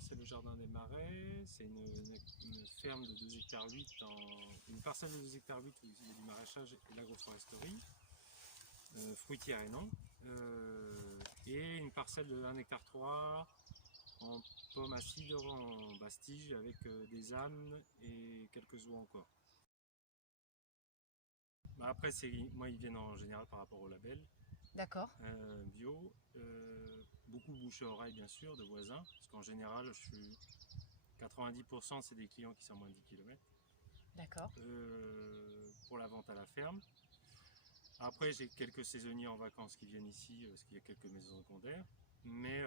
c'est le jardin des Marais. C'est une ferme de 2 hectares 8, une parcelle de 2 hectares 8 où il y a du maraîchage et de l'agroforesterie, fruitière et non. Et une parcelle de 1 hectare 3 en pommes à cidre, en bastige, avec des ânes et quelques oies encore. Après, moi, ils viennent en général par rapport au label. D'accord. Bio. Beaucoup bouche à oreille, bien sûr, de voisins. Parce qu'en général, 90% c'est des clients qui sont à moins de 10 km. D'accord. Pour la vente à la ferme. Après, j'ai quelques saisonniers en vacances qui viennent ici, parce qu'il y a quelques maisons secondaires. Mais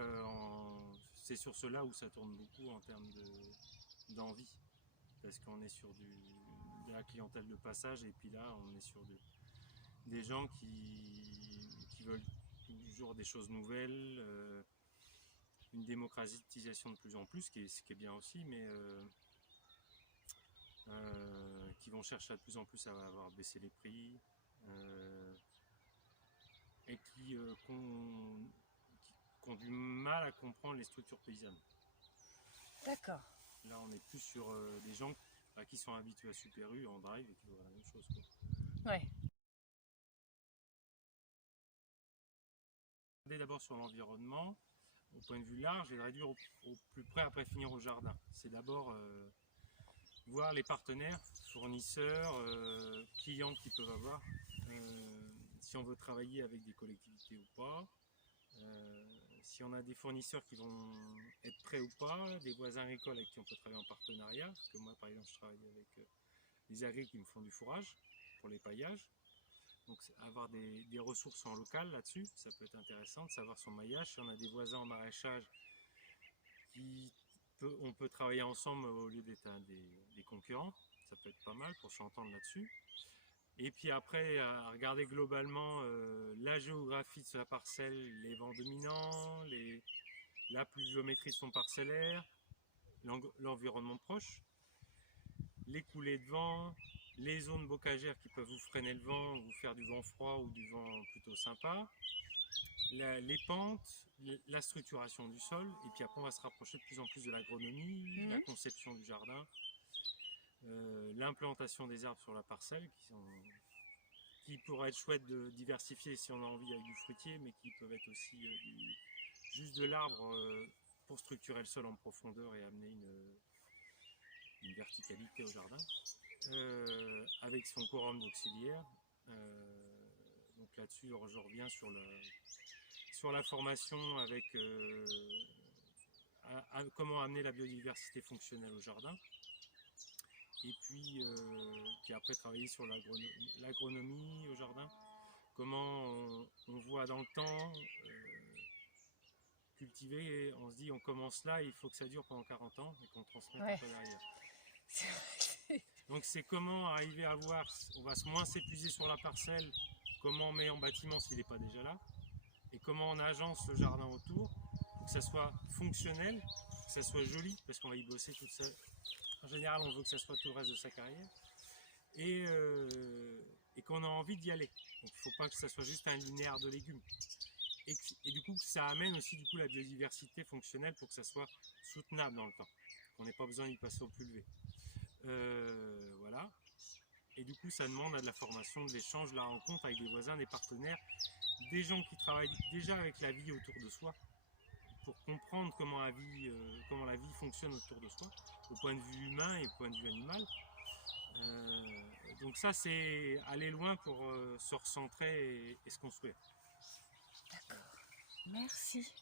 c'est sur cela où ça tourne beaucoup en termes d'envie. Parce qu'on est sur de la clientèle de passage, et puis là, on est sur des gens qui veulent toujours des choses nouvelles, une démocratisation de plus en plus, ce qui est bien aussi, mais qui vont chercher de plus en plus à avoir baissé les prix, et qui ont du mal à comprendre les structures paysannes. D'accord. Là, on est plus sur des gens qui sont habitués à Super U en drive et qui veulent la même chose, quoi. Ouais. D'abord sur l'environnement, au point de vue large, et de réduire au plus près après finir au jardin. C'est d'abord voir les partenaires, fournisseurs, clients qu'ils peuvent avoir, si on veut travailler avec des collectivités ou pas, si on a des fournisseurs qui vont être prêts ou pas, des voisins agricoles avec qui on peut travailler en partenariat, parce que moi par exemple je travaille avec les agriculteurs qui me font du fourrage pour les paillages. Donc avoir des ressources en local là-dessus, ça peut être intéressant de savoir son maillage. Si on a des voisins en maraîchage, on peut travailler ensemble au lieu d'être des concurrents, ça peut être pas mal pour s'entendre là-dessus. Et puis après, à regarder globalement la géographie de sa parcelle, les vents dominants, la pluviométrie de son parcellaire, l'environnement proche, les coulées de vent, les zones bocagères qui peuvent vous freiner le vent, vous faire du vent froid ou du vent plutôt sympa, les pentes, la structuration du sol, et puis après on va se rapprocher de plus en plus de l'agronomie, la conception du jardin, l'implantation des arbres sur la parcelle, qui pourraient être chouettes de diversifier si on a envie avec du fruitier, mais qui peuvent être aussi juste de l'arbre pour structurer le sol en profondeur et amener une verticalité au jardin. Avec son quorum d'auxiliaire. Donc là-dessus, je reviens sur la formation avec comment amener la biodiversité fonctionnelle au jardin. Et puis après travailler sur l'agronomie au jardin. Comment on voit dans le temps cultiver, on se dit on commence là, il faut que ça dure pendant 40 ans et qu'on transmette après derrière. Donc c'est comment arriver à voir, on va moins s'épuiser sur la parcelle, comment on met en bâtiment s'il n'est pas déjà là, et comment on agence le jardin autour pour que ça soit fonctionnel, que ça soit joli, parce qu'on va y bosser toute sa... En général, on veut que ça soit tout le reste de sa carrière, et qu'on a envie d'y aller. Donc il ne faut pas que ça soit juste un linéaire de légumes. Et du coup, ça amène aussi la biodiversité fonctionnelle pour que ça soit soutenable dans le temps, qu'on n'ait pas besoin d'y passer au plus levé. Voilà. Et du coup, ça demande à de la formation, de l'échange, de la rencontre avec des voisins, des partenaires, des gens qui travaillent déjà avec la vie autour de soi, pour comprendre comment la vie fonctionne autour de soi, au point de vue humain et au point de vue animal. Donc ça, c'est aller loin pour se recentrer et se construire. D'accord. Merci.